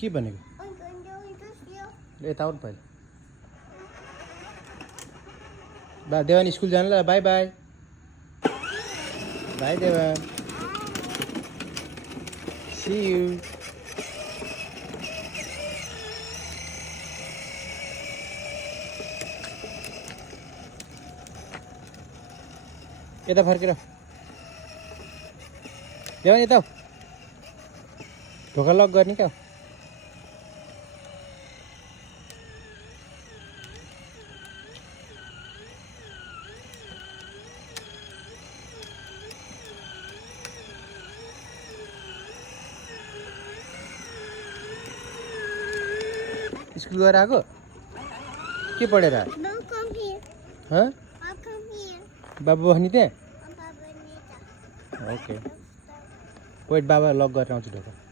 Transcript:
के भनेको यता आउनु पहिले देवान स्कुल जानु ल bye bye bye Dewan see you यता फर्केर देवान यता ढोका लक गर्ने क्या स्कुल गएर आएको के पढेर बाबु बस्ने त्यहाँ ओके वेट बाबा लक गरेर आउँछु ढोका